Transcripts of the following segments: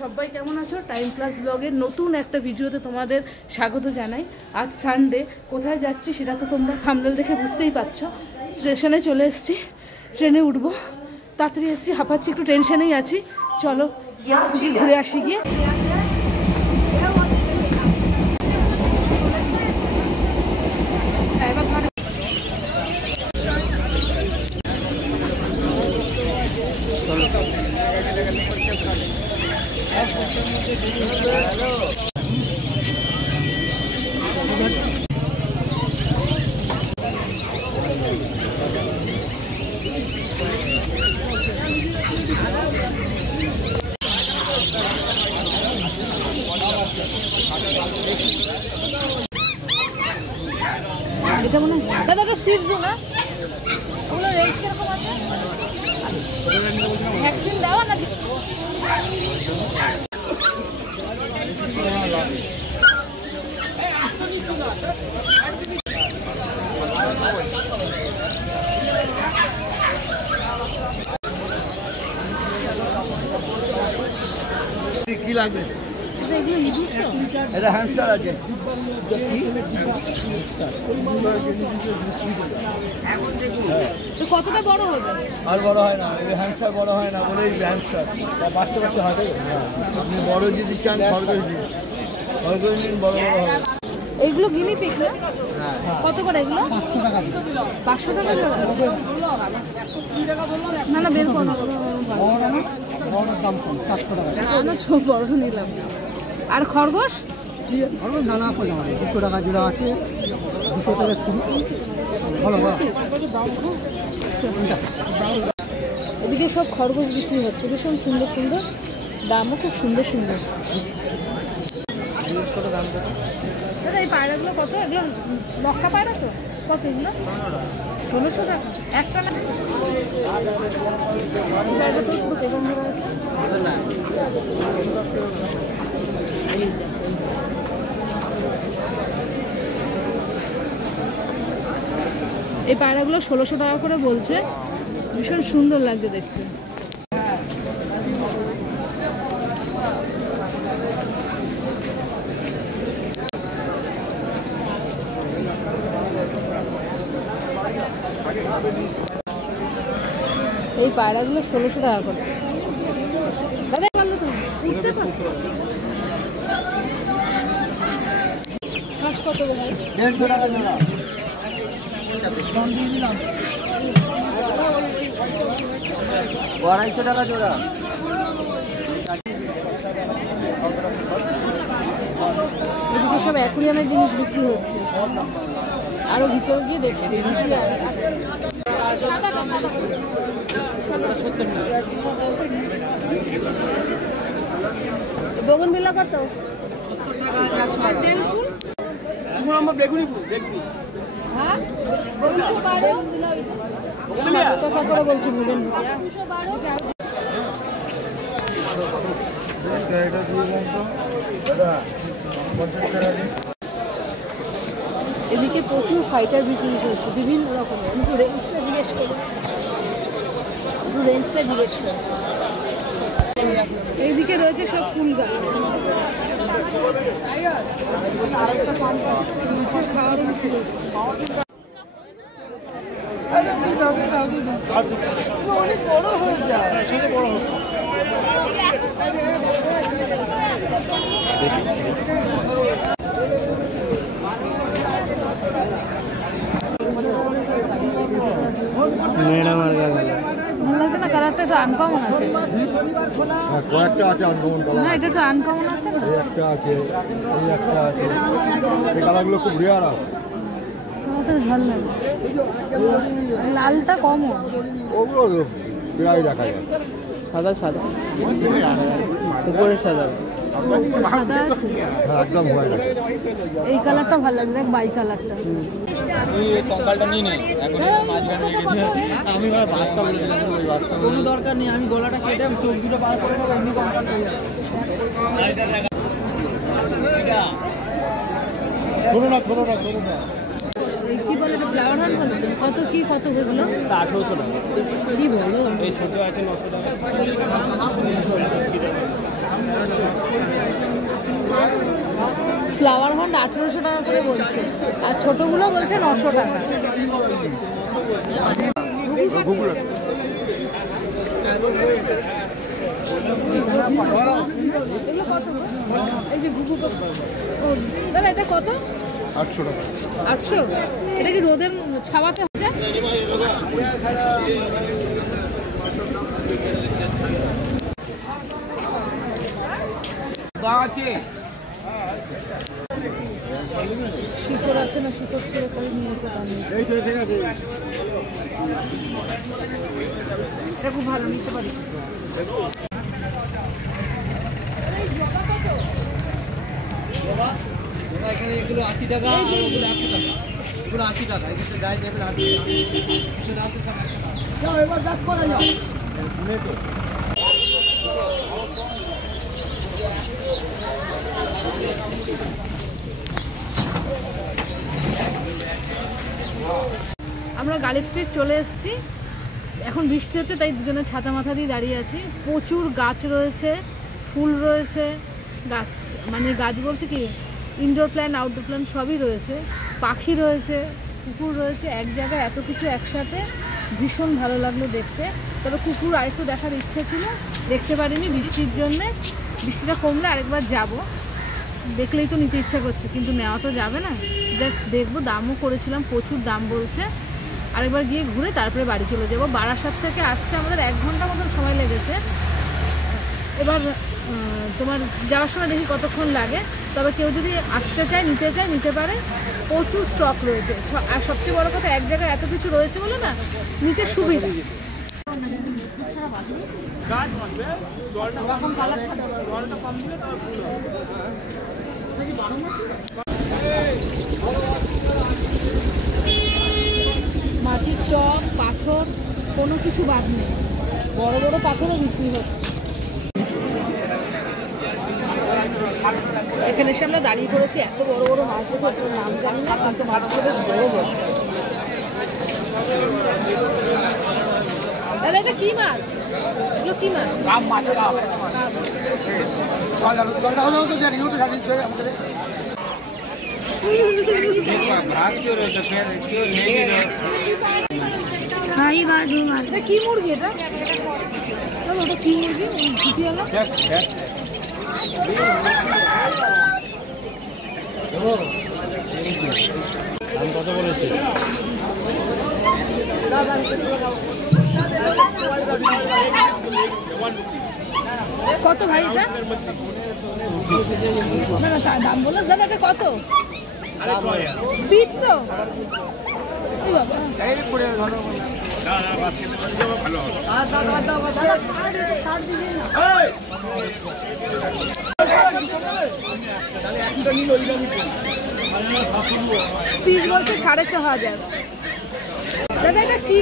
সবাই কেমন আছো? টাইম প্লাস ব্লগের নতুন একটা ভিডিওতে তোমাদের স্বাগত জানাই। আজ সানডে, কোথায় যাচ্ছি সেটা তো তোমরা থাম্বনেল দেখে বুঝতেই পারছো। স্টেশনে চলে এসেছি, ট্রেনে উঠবো। তাড়াতাড়ি এসেছি, হাঁপাচ্ছি, একটু টেনশনেই আছি। চলো গিয়ে ঘুরে আসি গিয়ে। এটা মনে হয় দাদা সিটজু না, ওগুলো রেঞ্জ কিরকম আছে? ভ্যাকসিন দেওয়া নাকি? কি লাগবে? এটা হ্যামস্টার আছে। কতটা বড় হবে? আর বড় হয় না, এই হ্যামস্টার বড় হয় না বলে হ্যামস্টার বাচ্চা বাচ্চা হবে। আপনি বড় যদি চান খরগোশ দিন, খরগোশ দিন বড় বড় হবে। এইগুলো গিনি পিক না? হ্যাঁ। কত করে এগুলো? 500 টাকা জোড়া? না না, বের করো না, দাম কম, 700 টাকা। না ছোট বড় নিলাম। আর খরগোশ? নানা আছে, 200 টাকা জোড়া আছে, 200 টাকা ভালো ভালো। এদিকে সব খরগোশ বিক্রি হচ্ছে, ভীষণ সুন্দর সুন্দর, দামও খুব সুন্দর সুন্দর। দাদা এই পায়রাগুলো কত? এগুলো লক্কা পায়রা তো? কত এগুলো? 1600 টাকা একটা না? এই পায়রাগুলো 1600 টাকা করে বলছে, ভীষণ সুন্দর লাগছে দেখতে। এই পায়রাগুলো 1600 টাকা করে। দাদা পারলো তো উঠতে পারো? কাজ কত ভাই? 150 টাকা জোড়া। 250 টাকা জোড়া। এদিকে সব অ্যাকুরিয়ামের জিনিস বিক্রি হচ্ছে, আরো ভিতরে গিয়ে দেখছি। বগনভিলা কত? 70 টাকা। বেগুনি ফুল দেখবি? হ্যাঁ, 212 টাকা করে বলছি। বগনভিলা 212। এদিকে প্রচুর ফাইটার বিক্রি হচ্ছে বিভিন্ন রকমের। একটু রেঞ্জটা জিজ্ঞেস করো, এইদিকে রয়েছে সব ফুল গাছ, খাওয়ার অনেক বড় হয়ে যায়। ম্যাডাম আর ভালো লাগছে না? কালারটা একটু আনকমন আছে। কয়েকটা আছে আনকমন কালার। না, এটা তো আনকমন আছে না? এই একটা আছে, এই একটা আছে, এই কালারগুলো খুব রেয়ার আছে। ভালো লাগে, লালটা কম, ওগুলো প্রায় দেখা যায়। সাদা সাদা উপরে সাদা সাদা আছে। একদম ভয় লাগে। এই কালারটা ভালো লাগে, দেখ বাই কালারটা। কঙ্কালটা নিয়ে নে, এখন মাঝখানে রেখেছি। আমি বাসটা বলেছিলাম, ওই বাসটা কোনো দরকার নেই। আমি গলাটা কেটে আমি চোখ দুটো বার করে নেবো, এমনি কঙ্কালটা হয়ে যাবে। কি বলে এটা? ফ্লাওয়ার হান বলে? কত কি কত এগুলো? 1800 টাকা। কি বলো? এই ছোট আছে 900 টাকা। ফ্লাওয়ার হন্ড 1800 টাকা করে বলছে, আর ছোটগুলো বলছে 900 টাকা। এই যে ঘুঘু, দাদা এটা কত? 800 টাকা। 800? এটা কি রোদের ছাওয়াতে হচ্ছে? শিকড় আছে না, শিকড় ছেড়ে করে নিয়ে এসে এটা খুব ভালো, নিতে পারি। এখানে এগুলো 80 টাকা, আর ওগুলো 100 টাকা। এগুলো 80 টাকা, এগুলো গায়ে দেবেন 80 টাকা। সেটা আছে সব 100 টাকা। যাও এবার ব্যাক করে যাও। আমরা গালিব স্ট্রিট চলে এসেছি। এখন বৃষ্টি হচ্ছে, তাই দুজনে ছাতা মাথা দিয়ে দাঁড়িয়ে আছি। প্রচুর গাছ রয়েছে, ফুল রয়েছে, গাছ মানে গাছ বলতে কি ইনডোর প্ল্যান্ট আউটডোর প্ল্যান্ট সবই রয়েছে, পাখি রয়েছে, কুকুর রয়েছে। এক জায়গায় এত কিছু একসাথে ভীষণ ভালো লাগলো দেখতে। তবে কুকুর আরেকটু দেখার ইচ্ছে ছিল, দেখতে পারিনি বৃষ্টির জন্যে। বৃষ্টিটা কমলে আরেকবার যাব, দেখলেই তো নিতে ইচ্ছা করছে, কিন্তু নেওয়া তো যাবে না। জাস্ট দেখবো, দামও করেছিলাম, প্রচুর দাম বলছে। আরেকবার গিয়ে ঘুরে তারপরে বাড়ি চলে যাব। বারাসাত থেকে আসতে আমাদের 1 ঘন্টা মতন সময় লেগেছে। এবার তোমার যাওয়ার সময় দেখি কতক্ষণ লাগে। তবে কেউ যদি আসতে চায়, নিতে চায়, নিতে পারে। প্রচুর স্টক রয়েছে, আর সবচেয়ে বড় কথা এক জায়গায় এত কিছু রয়েছে বলে না নিতে সুবিধা। মাটির টব, পাথর, কোনো কিছু বাদ নেই। বড় বড় পাথরও বিক্রি হচ্ছে। এখানে এসে আমরা দাঁড়িয়ে পড়েছি, এত বড় বড় মাছ দেখো, এত নাম জানি না, কিন্তু মাছগুলো বেশ বড় বড়। দাদা এটা কি মাছ? এগুলো কি মাছ? কাপ মাছ। কাপ। কি মুরগি এটা? ওটা কি মুরগি? ছুটিওয়ালা? আমি কত বলেছি? কত ভাই এটা? না না, তার দাম বলো দাদা, এটা কত পিস? তো এই বাবা, পিস বলছে 6500। দাদা এটা কি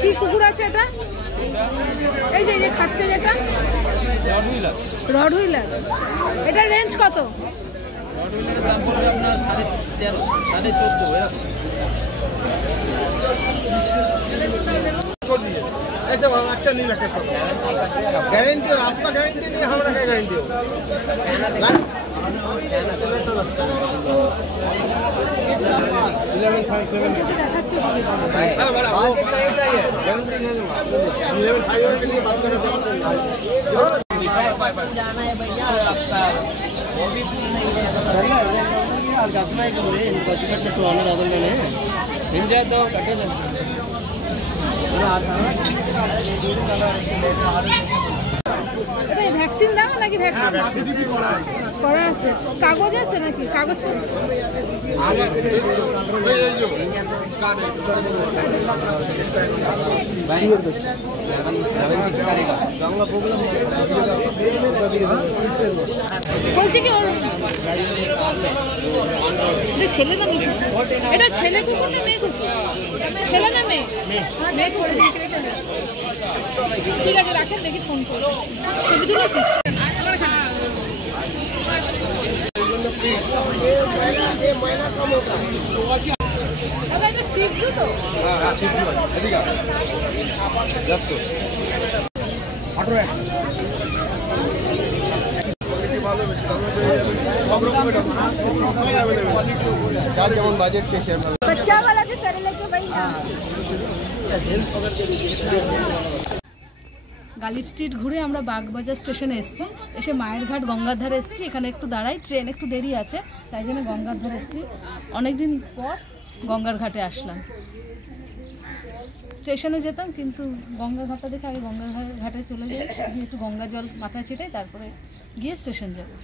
কি কুকুর আছে এটা? এই যে যে খাচ্ছে যেটা রড হুইলার, এটা রেঞ্জ কত? রড হুইলারের দাম পড়বে আপনার 13.5 14 ऐसे अच्छा नहीं लगता सब गारंटी, आपका गारंटी नहीं, हमारा क्या गारंटी हो? जाना है भैया, आपका वो भी ভ্যাকসিন দাও নাকি? ভ্যাকসিন করা আছে, কাগজ আছে নাকি? কাগজ বলছি কি ওর ছেলে না মেয়ে? এটা ছেলে কুকুর না মেয়ে কুকুর? ছেলে না মেয়ে? মেয়ে করে দিয়ে চলে। ঠিক আছে রাখেন, দেখি ফোন করে। ছবি তুলেছিস? দাদা এটা শিখছো তো? হ্যাঁ শিখছি ভাই, এদিকে যাচ্ছ 18 ভালো, বেশি ভালো পেয়ে যাবে। যেমন বাজেট শেষে গালিব স্ট্রিট ঘুরে আমরা বাগবাজার স্টেশনে এসেছি, এসে মায়ের ঘাট গঙ্গার ধারে এসেছি। এখানে একটু দাঁড়াই, ট্রেন একটু দেরি আছে, তাই জন্য গঙ্গার ধারে এসেছি। অনেকদিন পর গঙ্গার ঘাটে আসলাম। স্টেশনে যেতাম কিন্তু গঙ্গার ঘাটটা দেখে আগে গঙ্গার ঘাটে চলে যাই, গিয়ে একটু গঙ্গা জল মাথায় ছিটাই, তারপরে গিয়ে স্টেশন যাবো।